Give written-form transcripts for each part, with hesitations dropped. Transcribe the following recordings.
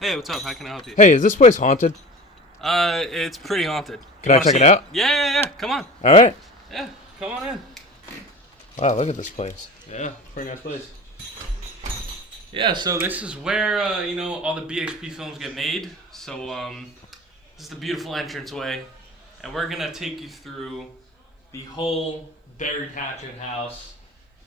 Hey, what's up? How can I help you? Hey, is this place haunted? It's pretty haunted. Can I check it out? Yeah. Come on. All right. Yeah, come on in. Wow, look at this place. Yeah, pretty nice place. Yeah, so this is where, all the BHP films get made. So, this is the beautiful entranceway. And we're going to take you through the whole buried Hatchet house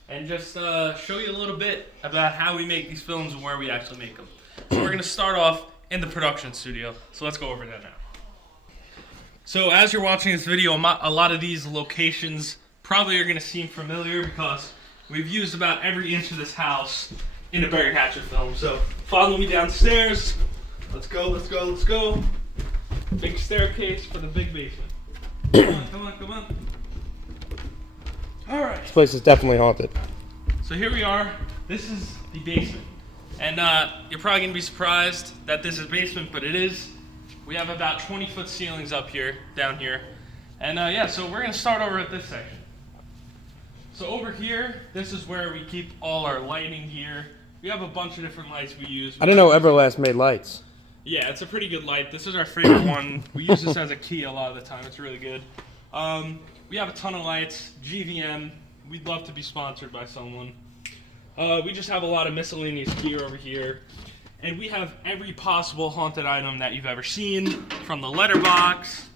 and just show you a little bit about how we make these films and where we actually make them. So we're going to start off in the production studio. So let's go over that now. So as you're watching this video, a lot of these locations probably are going to seem familiar because we've used about every inch of this house in a buried Hatchet film. So follow me downstairs. Let's go. Big staircase for the big basement. Come on. All right. This place is definitely haunted. So here we are. This is the basement. And you're probably going to be surprised that this is basement, but it is. We have about 20-foot ceilings up here, down here. And so we're going to start over at this section. So over here, this is where we keep all our lighting gear. We have a bunch of different lights we use. I didn't know Everlast made lights. Yeah, it's a pretty good light. This is our favorite one. We use this as a key a lot of the time. It's really good. We have a ton of lights. GVM. We'd love to be sponsored by someone. We just have a lot of miscellaneous gear over here. And we have every possible haunted item that you've ever seen, from the letterbox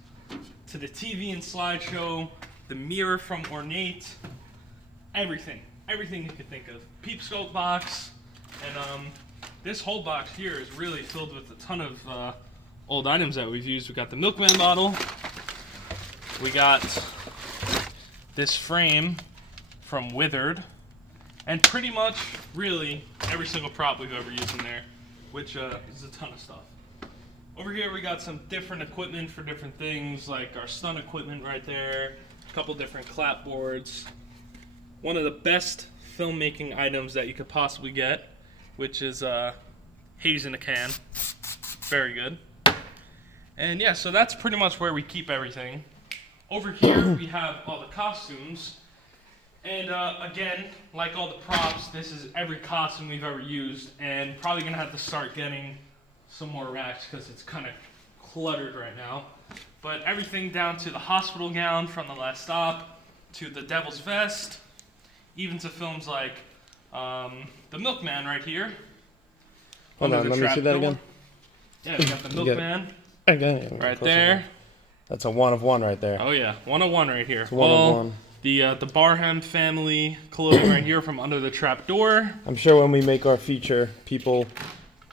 to the TV and slideshow, the mirror from Ornate, everything you could think of. Peep scope box, and this whole box here is really filled with a ton of old items that we've used. We got the Milkman bottle, we got this frame from Withered, and pretty much, really, every single prop we've ever used in there, which is a ton of stuff. Over here we got some different equipment for different things, like our stun equipment right there, a couple different clapboards. One of the best filmmaking items that you could possibly get, which is haze in a can. Very good. And yeah, so that's pretty much where we keep everything. Over here we have all the costumes. And again, like all the props, this is every costume we've ever used, and probably gonna have to start getting some more racks because it's kind of cluttered right now. But everything down to the hospital gown from The Last Stop, to the Devil's Vest, even to films like The Milkman right here. Hold on, let me see that again. Yeah, we got the Milkman right there. That's a one of one right there. Oh yeah, 101 right here. It's one of one. The Barham family clothing right here from Under the Trap Door. I'm sure when we make our feature, people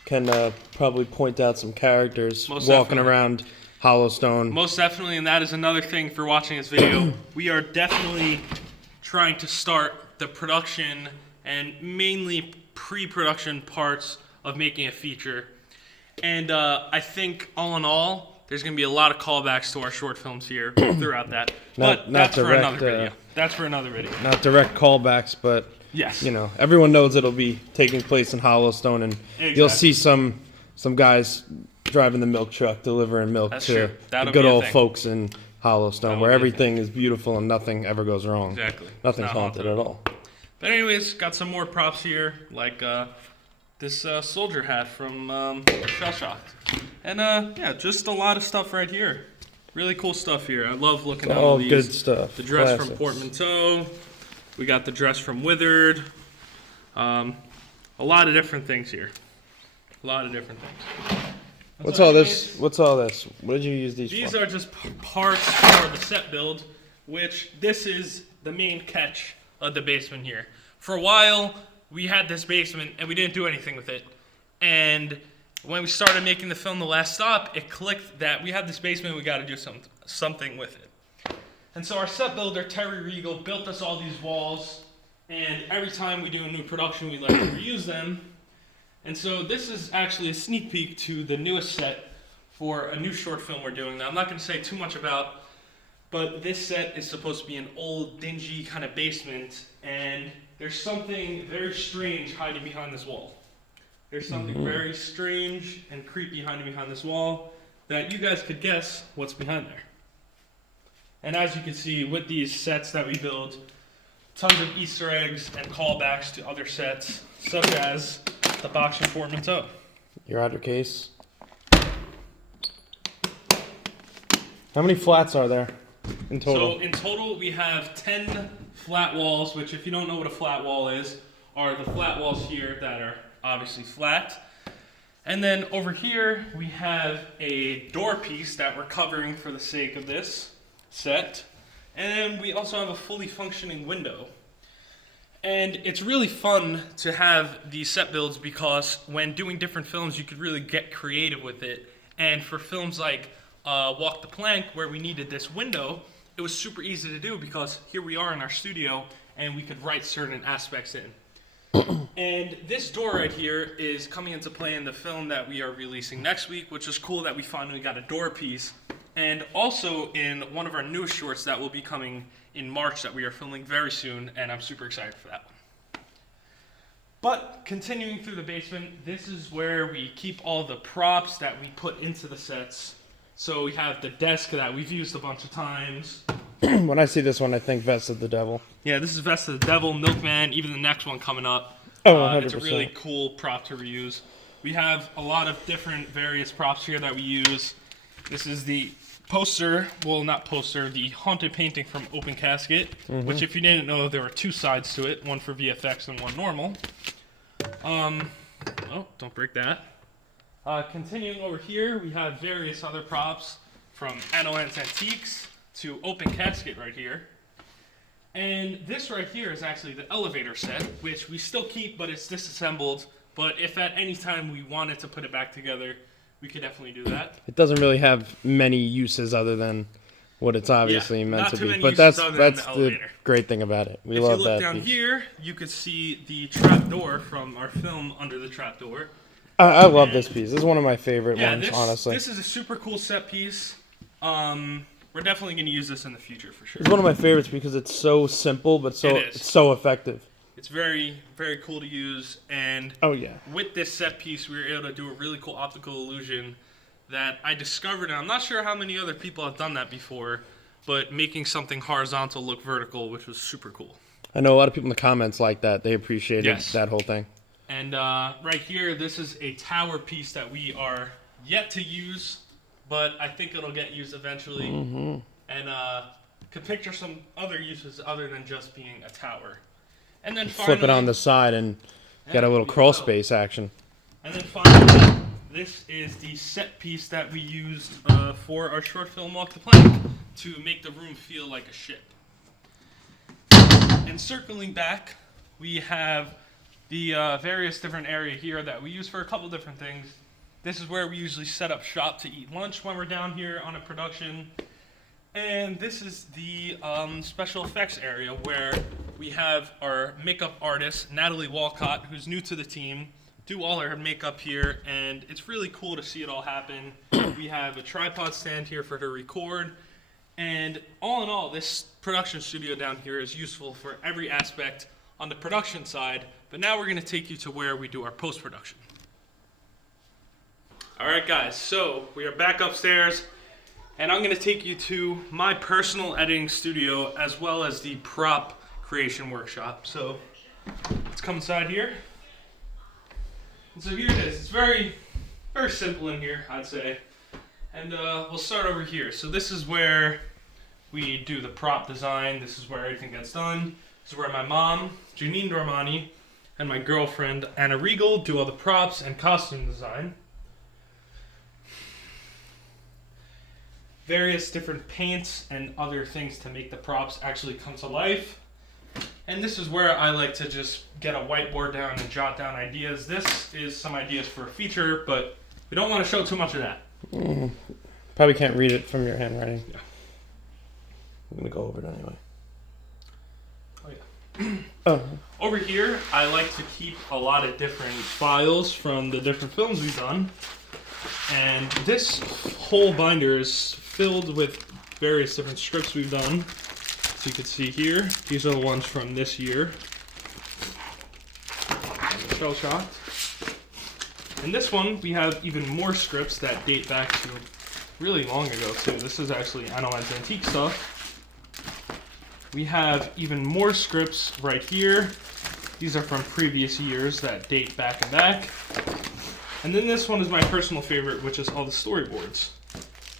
can probably point out some characters walking around Hollowstone. Most definitely, and that is another thing for watching this video. We are definitely trying to start the production and mainly pre-production parts of making a feature. And I think all in all, there's going to be a lot of callbacks to our short films here throughout that. But that's for another video. That's for another video. Not direct callbacks, but yes, everyone knows it'll be taking place in Hollowstone, and you'll see some guys driving the milk truck delivering milk to the good old folks in Hollowstone, where everything is beautiful and nothing ever goes wrong. Exactly. Nothing's haunted at all. But anyways, got some more props here, like this soldier hat from Shell Shocked. And just a lot of stuff right here. Really cool stuff here. I love looking at all these. Good stuff. The dress Classics. from Portmanteau. We got the dress from Withered. A lot of different things here. A lot of different things. What's all this? What's all this? What did you use these for? These are just parts for the set build, which this is the main catch of the basement here. For a while, we had this basement and we didn't do anything with it. And when we started making the film The Last Stop, it clicked that we have this basement, we got to do something with it. And so our set builder, Terry Regal, built us all these walls, and every time we do a new production, we like to reuse them. And so this is actually a sneak peek to the newest set for a new short film we're doing. Now, I'm not going to say too much about, but this set is supposed to be an old, dingy kind of basement, and there's something very strange hiding behind this wall. There's something very strange and creepy hiding behind this wall that you guys could guess what's behind there. And as you can see, with these sets that we build, tons of Easter eggs and callbacks to other sets, such as the box from Portmanteau. Your outer case. How many flats are there in total? So in total, we have 10 flat walls, which if you don't know what a flat wall is, are the flat walls here that are obviously flat. And then over here, we have a door piece that we're covering for the sake of this set. And we also have a fully functioning window. And it's really fun to have these set builds because when doing different films, you could really get creative with it. And for films like Walk the Plank, where we needed this window, it was super easy to do because here we are in our studio and we could write certain aspects in. And this door right here is coming into play in the film that we are releasing next week, which is cool that we finally got a door piece. And also in one of our newest shorts that will be coming in March that we are filming very soon, and I'm super excited for that one. But continuing through the basement, this is where we keep all the props that we put into the sets. So we have the desk that we've used a bunch of times. When I see this one, I think Vest of the Devil. Yeah, this is Vest of the Devil, Milkman, even the next one coming up. Oh, 100%. It's a really cool prop to reuse. We have a lot of different various props here that we use. This is the poster, well not poster, the haunted painting from Open Casket, which if you didn't know, there were two sides to it, one for VFX and one normal. Oh, don't break that. Continuing over here, we have various other props from Annoance Antiques to Open Casket right here. And this right here is actually the elevator set, which we still keep, but it's disassembled. But if at any time we wanted to put it back together, we could definitely do that. It doesn't really have many uses other than what it's obviously meant to be. But that's the great thing about it. We love that. If you look down here, you could see the trap door from our film Under the Trap Door. I love this piece. This is one of my favorite ones, honestly. This is a super cool set piece. We're definitely going to use this in the future for sure. It's one of my favorites because it's so simple, but it's so effective. It's very, very cool to use, and with this set piece, we were able to do a really cool optical illusion that I discovered, and I'm not sure how many other people have done that before, but making something horizontal look vertical, which was super cool. I know a lot of people in the comments like that. They appreciated that whole thing. And right here, this is a tower piece that we are yet to use, but I think it'll get used eventually, and could picture some other uses other than just being a tower. And then finally, flip it on the side and get a little crawl space action. And then finally, this is the set piece that we used for our short film Walk the Plank to make the room feel like a ship. And circling back, we have the various different area here that we use for a couple different things. This is where we usually set up shop to eat lunch when we're down here on a production. And this is the special effects area where we have our makeup artist, Natalie Walcott, who's new to the team, do all her makeup here, and it's really cool to see it all happen. We have a tripod stand here for her to record, and all in all, this production studio down here is useful for every aspect on the production side, but now we're going to take you to where we do our post-production. Alright guys, so we are back upstairs, and I'm going to take you to my personal editing studio as well as the prop creation workshop. So let's come inside here. And so here it is. It's very, very simple in here, I'd say. And we'll start over here. So this is where we do the prop design. This is where everything gets done. This is where my mom, Janine Dormani, and my girlfriend, Anna Regal, do all the props and costume design. Various different paints and other things to make the props actually come to life. And this is where I like to just get a whiteboard down and jot down ideas. This is some ideas for a feature, but we don't want to show too much of that. Probably can't read it from your handwriting. Yeah. I'm going to go over it anyway. Oh, yeah. Over here, I like to keep a lot of different files from the different films we've done. And this whole binder is filled with various different scripts we've done. So you can see here, these are the ones from this year. Shell shocked. And this one, we have even more scripts that date back to really long ago too. This is actually Annoance Antique stuff. We have even more scripts right here. These are from previous years that date back and back. And then this one is my personal favorite, which is all the storyboards.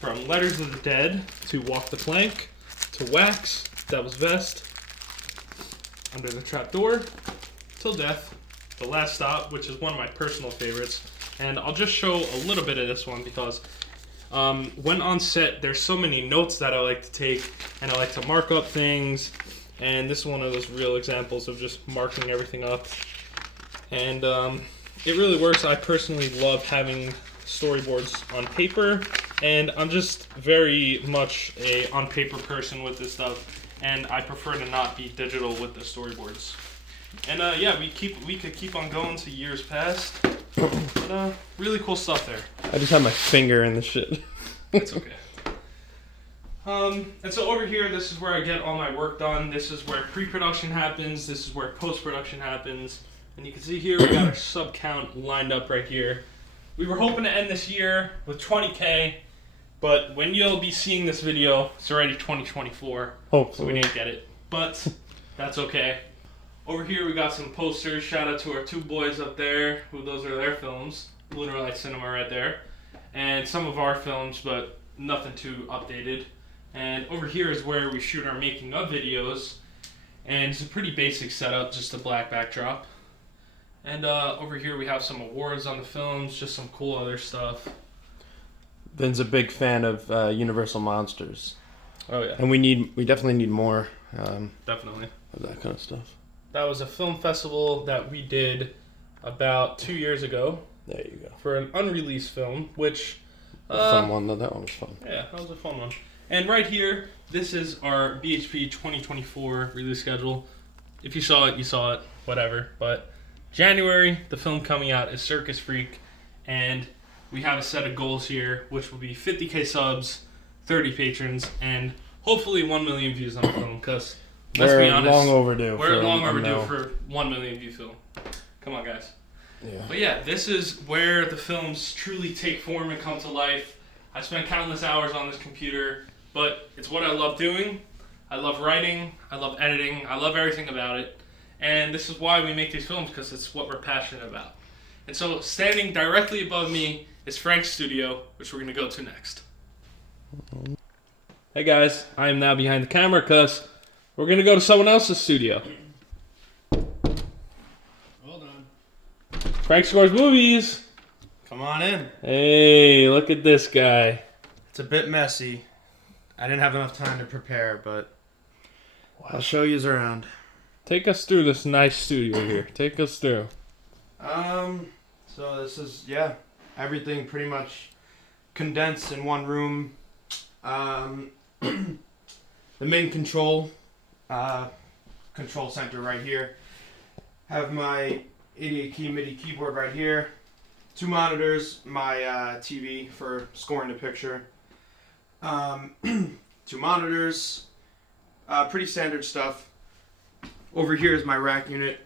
from Letters of the Dead to Walk the Plank to Wax, Devil's Vest, Under the Trapdoor, Till Death, The Last Stop, which is one of my personal favorites. And I'll just show a little bit of this one because when on set, there's so many notes that I like to take, and I like to mark up things. And this is one of those real examples of just marking everything up. And it really works. I personally love having storyboards on paper, and I'm just very much a on paper person with this stuff, and I prefer to not be digital with the storyboards. And yeah, we could keep on going to years past, but really cool stuff there. I just have my finger in the shit. It's okay. And so over here, this is where I get all my work done. This is where pre-production happens. This is where post-production happens. And you can see here we got our sub count lined up right here. We were hoping to end this year with 20K, but when you'll be seeing this video, it's already 2024. Hopefully. So we didn't get it, but that's okay. Over here we got some posters. Shout out to our two boys up there, who those are their films. Lunar Light Cinema right there. And some of our films, but nothing too updated. And over here is where we shoot our making of videos. And it's a pretty basic setup, just a black backdrop. And over here we have some awards on the films, just some cool other stuff. Ben's a big fan of Universal Monsters. Oh yeah. And we definitely need more Definitely. of that kind of stuff. That was a film festival that we did about 2 years ago. There you go. For an unreleased film, which... A fun one, though. That one was fun. Yeah, that was a fun one. And right here, this is our BHP 2024 release schedule. If you saw it, you saw it. Whatever. But January, the film coming out is Circus Freak. And we have a set of goals here, which will be 50K subs, 30 patrons, and hopefully 1 million views on the film. Because, let's be honest, long overdue. We're long overdue for 1 million view film. Come on, guys. Yeah. But yeah, this is where the films truly take form and come to life. I spent countless hours on this computer, but it's what I love doing. I love writing. I love editing. I love everything about it. And this is why we make these films, because it's what we're passionate about. And so standing directly above me is Frank's studio, which we're going to go to next. Hey guys, I am now behind the camera because we're going to go to someone else's studio. Frank Scores Movies. Come on in. Hey, look at this guy. It's a bit messy. I didn't have enough time to prepare, but I'll show you around. Take us through this nice studio here. Take us through. So this is, everything pretty much condensed in one room. The main control center right here. Have my 88 key MIDI keyboard right here. 2 monitors, my TV for scoring the picture. 2 monitors, pretty standard stuff. Over here is my rack unit.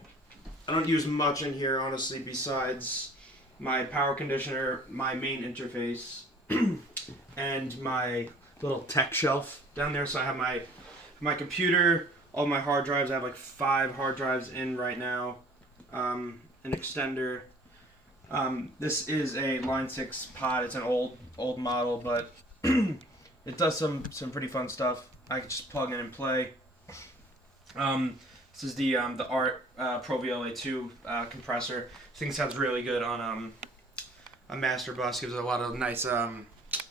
I don't use much in here, honestly, besides my power conditioner, my main interface, and my little tech shelf down there. So I have my computer, all my hard drives. I have like 5 hard drives in right now. An extender. This is a Line 6 pod. It's an old model, but it does some pretty fun stuff. I can just plug in and play. This is the Art Pro VLA2 compressor. This thing sounds really good on a master bus. Gives it a lot of nice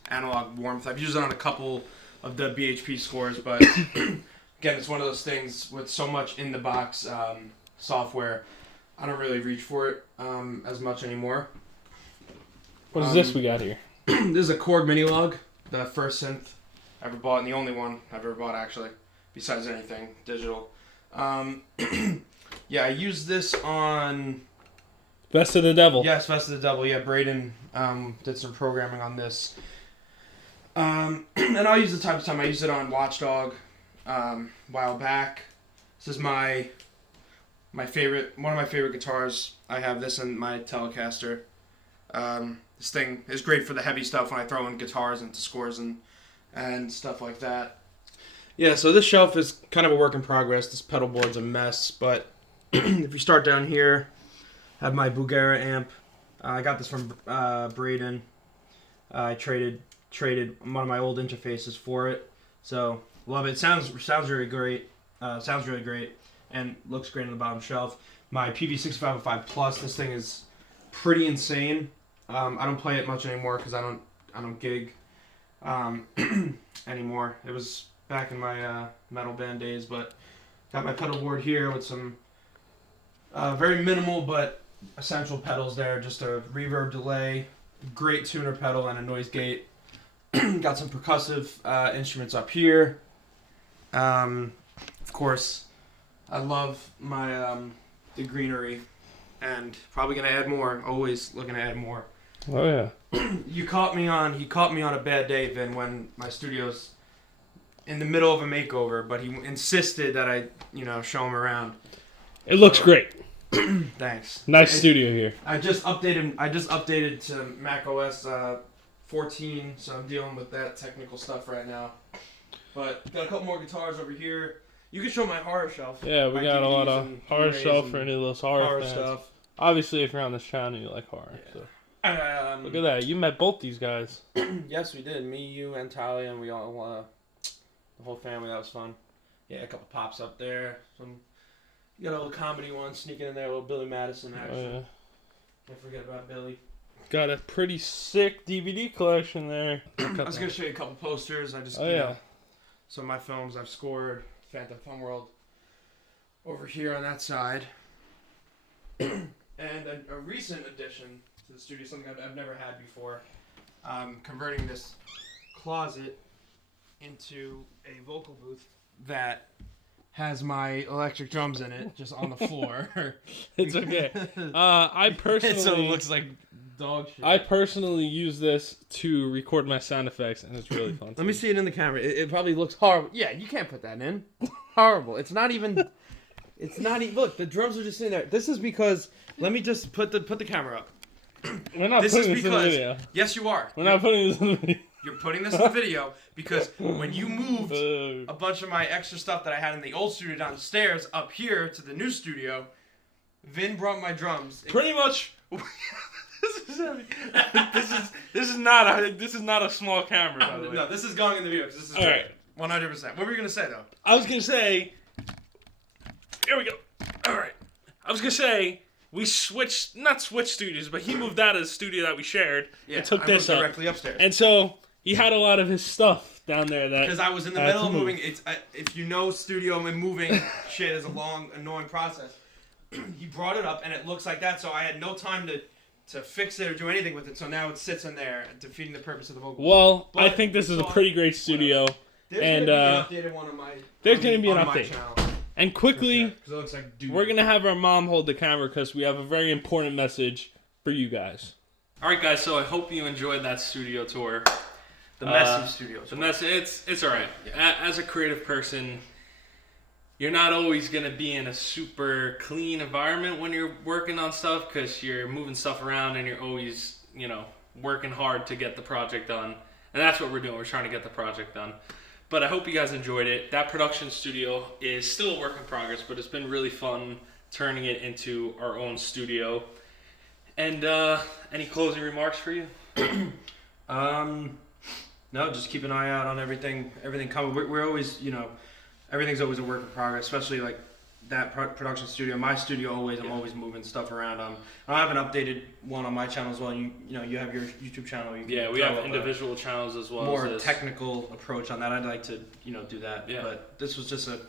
analog warmth. I've used it on a couple of the BHP scores, but again, it's one of those things with so much in the box software. I don't really reach for it as much anymore. What is this we got here? This is a Korg Minilog, the first synth I ever bought, and the only one I've ever bought, actually, besides anything digital. Yeah, I used this on... Best of the Devil. Yes, Best of the Devil. Yeah, Braden did some programming on this. And I'll use it time to time. I used it on Watchdog a while back. This is my favorite, one of my favorite guitars. I have this in my Telecaster. This thing is great for the heavy stuff when I throw in guitars into scores and stuff like that. Yeah, so this shelf is kind of a work in progress. This pedal board's a mess, but if you start down here, I have my Bugera amp. I got this from Braden. I traded traded one of my old interfaces for it. So love it. Sounds really great. Sounds really great, and looks great on the bottom shelf. My PV6505 Plus. This thing is pretty insane. I don't play it much anymore because I don't gig anymore. It was back in my metal band days, but got my pedal board here with some very minimal but essential pedals there. Just a reverb delay, great tuner pedal, and a noise gate. Got some percussive instruments up here. Of course, I love my the greenery, and probably gonna add more. Always looking to add more. Oh yeah. He caught me on a bad day, Vin, when my studio's in the middle of a makeover, but he insisted that I, show him around. It looks great. Thanks. Nice studio here. I just updated to Mac OS 14, so I'm dealing with that technical stuff right now. But got a couple more guitars over here. You can show my horror shelf. Yeah, we got a lot of horror shelf for any of those horror fans. Stuff. Obviously, if you're on this channel, you like horror. Yeah. So. Look at that. You met both these guys. Yes, we did. Me, you, and Talia, and we all, the whole family. That was fun. Yeah, a couple pops up there. You got a little comedy one sneaking in there, a little Billy Madison action. Oh, yeah. Can't forget about Billy. Got a pretty sick DVD collection there. I was going to show you a couple posters. I just, some of my films I've scored. Phantom Fun World over here on that side. And a recent addition to the studio, something I've never had before. Converting this closet into a vocal booth that has my electric drums in it, just on the floor. It's okay. I personally... So it looks like dog shit. I personally use this to record my sound effects, and it's really fun. Let me see it in the camera. It probably looks horrible. Yeah, you can't put that in. Horrible. It's not even... Look, the drums are just sitting there. This is because... Let me just put the camera up. We're not putting this in the video. Yes, you are. We're not putting this in the video. You're putting this in the video because when you moved a bunch of my extra stuff that I had in the old studio downstairs up here to the new studio, Vin brought my drums. Pretty much. This is not a small camera. By the way. No, this is going in the video because this is all right. 100%. What were you gonna say though? I was gonna say. Here we go. All right. I was gonna say. We not switched studios, but he moved out of the studio that we shared and took this up. Directly upstairs. And so he had a lot of his stuff down there because I was in the middle of moving. If you know studio and moving shit is a long, annoying process. He brought it up and it looks like that, so I had no time to fix it or do anything with it. So now it sits in there, defeating the purpose of the vocal. Well, I think this is a pretty great studio. There's gonna be an updated one on my. There's gonna be an update. Channel. And quickly, sure, it looks like we're going to have our mom hold the camera because we have a very important message for you guys. All right, guys, so I hope you enjoyed that studio tour. The messy studio tour. It's all right. Yeah. As a creative person, you're not always going to be in a super clean environment when you're working on stuff because you're moving stuff around and you're always, working hard to get the project done. And that's what we're doing. We're trying to get the project done. But I hope you guys enjoyed it. That production studio is still a work in progress, but it's been really fun turning it into our own studio. And any closing remarks for you? No, just keep an eye out on everything coming. We're always, everything's always a work in progress, especially like that production studio. My studio I'm always moving stuff around. I have an updated one on my channel as well. You have your YouTube channel. We have individual channels as well. More technical approach on that. I'd like to do that. Yeah. But this was just a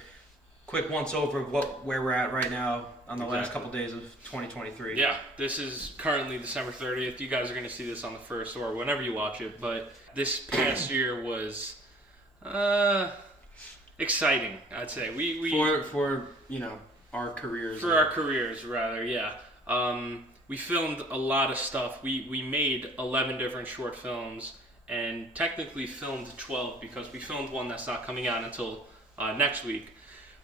quick once over of where we're at right now on the last couple days of 2023. Yeah, this is currently December 30th. You guys are going to see this on the 1st or whenever you watch it. But this past year was exciting, I'd say. We for our careers. For our careers, rather, yeah. We filmed a lot of stuff. We made 11 different short films and technically filmed 12 because we filmed one that's not coming out until next week.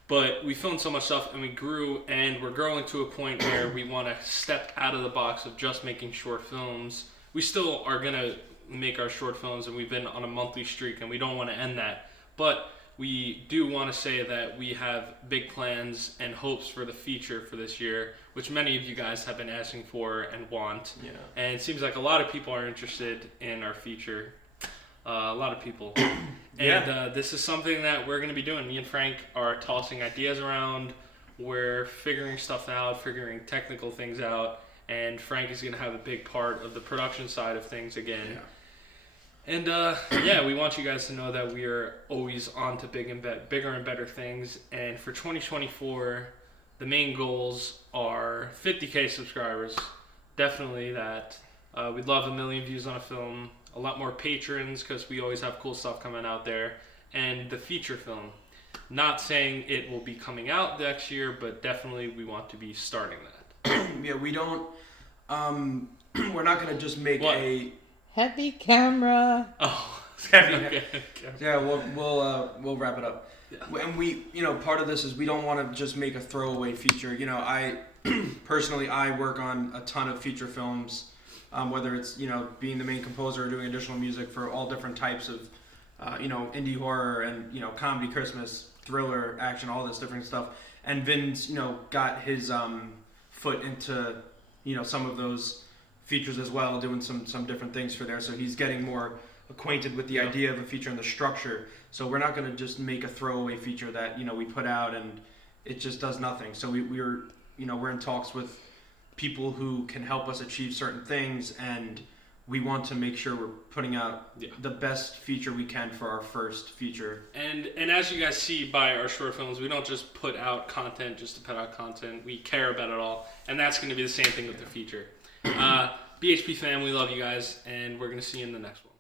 But we filmed so much stuff and we grew, and we're growing to a point where we want to step out of the box of just making short films. We still are going to make our short films, and we've been on a monthly streak, and we don't want to end that. But we do want to say that we have big plans and hopes for the feature for this year, which many of you guys have been asking for and want. Yeah. And it seems like a lot of people are interested in our feature. a lot of people. Yeah. And this is something that we're going to be doing. Me and Frank are tossing ideas around. We're figuring stuff out, figuring technical things out. And Frank is going to have a big part of the production side of things again. Yeah. And we want you guys to know that we are always on to bigger and better things. And for 2024, the main goals are 50K subscribers. Definitely that. We'd love 1 million views on a film, a lot more patrons because we always have cool stuff coming out there, and the feature film. Not saying it will be coming out next year, but definitely we want to be starting that. Yeah, we don't. We're not gonna just make a heavy camera. Oh, okay. Yeah, we'll wrap it up. Yeah. And we, part of this is we don't want to just make a throwaway feature. I personally work on a ton of feature films, whether it's being the main composer or doing additional music for all different types of indie horror and comedy, Christmas, thriller, action, all this different stuff. And Vin's got his foot into some of those features as well, doing some different things for there. So he's getting more acquainted with the idea of a feature and the structure. So we're not going to just make a throwaway feature that we put out and it just does nothing. So we're in talks with people who can help us achieve certain things, and we want to make sure we're putting out the best feature we can for our first feature. And as you guys see by our short films, we don't just put out content just to put out content. We care about it all, and that's going to be the same thing with the feature. BHP fam, we love you guys, and we're going to see you in the next one.